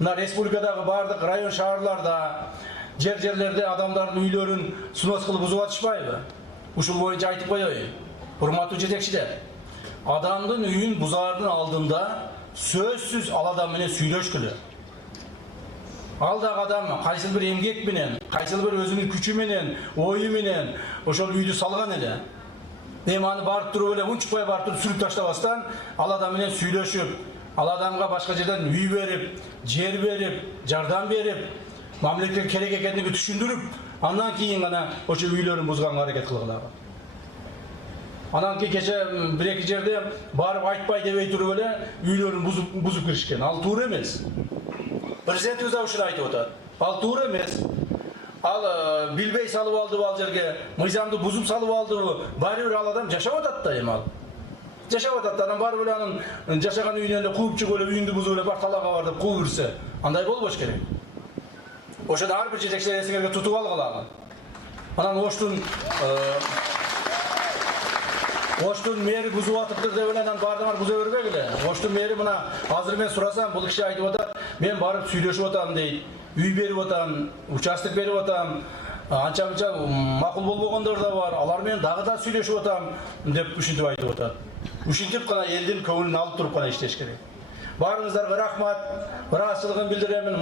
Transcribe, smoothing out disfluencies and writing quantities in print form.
Мына республикадагы бардык район шаарларда, жерлерде адамдардын үйлөрүн сунос кылып бузуп атышпайбы? Ушул боюнча айтып коеюн. Урматтуу жетекчилер, адамдын үйүн бузаардын алдында сөзсүз ал адам менен сүйлөшкүлө. Ал дагы адам кайсыл бир эмгек менен, кайсыл бир өзүнүн күчү менен, ою менен ошол үйдү салган эле. Эми аны барып туруп эле унчукпай барып туруп сүрүп таштабастан ал адам менен сүйлөшүп, ал адамга башка жерден үй берип, жер берип, жардам берип, мамлекетке керек экендигин түшүндүрүп, андан кийин гана ошо үйлөрүн бузганга аракет кылгыла. Анан кече бир-эки жерде барып айтпай дебей туруп эле үйлөрүн бузуп киришкен. Ал туура эмес. Президентибиз да ушуну айтып атат. Ал туура эмес. Ал билбей салып алдыбы ал жерге, мыйзамды бузуп салып алдыбы, баары бир ал адам жашап атат да эми ал. Жашап атат да, анан баары бир анын жашаган үйүнөн эле кууп чыгып эле үйүңдү бузуп эле бар талаага бар деп кууп жүрсө, андай болбош керек. Ошондо ар бир жетекчилер эсиңерге тутуп алгыла. Анан Оштун мэри бузуп атыптыр деп эле анан баардыгын буза бербегиле. Оштун мэри мына азыр мен сурасам, бул киши айтып атат, мен барып сүйлөшүп атам дейт. Үй берип атам, участок берип атам, анча-мынча макул болбогондор да бар. Алар менен дагы да сүйлөшүп атам деп ушинтип айтып атат. Ушинтип гана элдин көңүлүн алып туруп гана иштеш керек. Баарыңыздарга рахмат, ыраазычылыгымды билдирем.